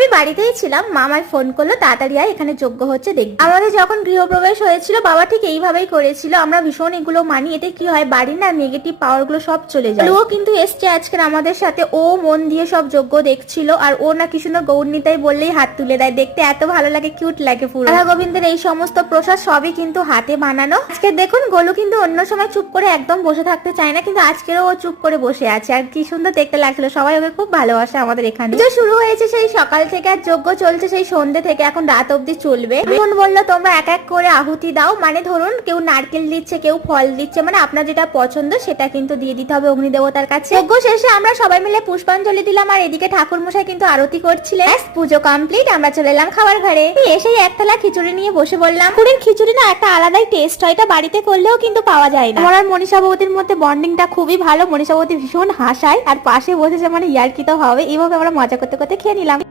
আমি বাড়িতেই ছিলাম, মা আমায় ফোন করলো তাড়াতাড়ি আয় এখানে যজ্ঞ হচ্ছে দেখবি। আমাদের যখন গৃহপ্রবেশ হয়েছিল বাবা ঠিক এইভাবেই করেছিল, আমরা ভীষণ এগুলো মানি। এতে কি হয় বাড়ির না নেগেটিভ পাওয়ার গুলো সব চলে যায়। ও কিন্তু এসছে আজকের আমাদের সাথে, ও মন দিয়ে সব যজ্ঞ দেখছিল আর ও না কি সুন্দর গৌরনীতাই বললেই হাত তুলে দেয়, দেখতে এত ভালো লাগে, কিউট লাগে পুরো। রাধা গোবিন্দের এই সমস্ত প্রসাদ সবই কিন্তু হাতে বানানো। আজকে দেখুন গোলু কিন্তু অন্য সময় চুপ করে একদম বসে থাকতে চায় না, কিন্তু আজকেরও ও চুপ করে বসে আছে আর কি সুন্দর দেখতে লাগছিল। সবাই ওকে খুব ভালোবাসে আমাদের এখানে। শুরু হয়েছে সেই সকাল থেকে আর যজ্ঞ চলছে সেই সন্ধ্যে থেকে, এখন রাত অব্দি চলবে। এখন বললো তোমরা এক এক করে আহুতি দাও, মানে ধরুন কেউ নারকেল দিচ্ছে কেউ ফল দিচ্ছে, মানে আপনার যেটা পছন্দ সেটা কিন্তু দিয়ে দিতে হবে অগ্নি দেবতার কাছে। যজ্ঞ শেষে আমরা সবাই মিলে পুষ্পাঞ্জলি দিলাম আর এদিকে ঠাকুর মশাই কিন্তু আরতি করছিলেন। পুজো কমপ্লিট, আমরা চলে এলাম খাবার ঘরে। এসেই এক থালা খিচুড়ি নিয়ে বসে বললাম। পুরীর খিচুড়ি না একটা আলাদাই টেস্ট হয়, এটা বাড়িতে করলেও কিন্তু পাওয়া যায় না। আমার আর মনীষা বৌদির মধ্যে বন্ডিংটা খুবই ভালো, মনীষা বৌদি ভীষণ হাসায় আর পাশে বসেছে মানে ইয়ার্কি তো হবে, এইভাবে আমরা মজা করতে করতে খেয়ে নিলাম।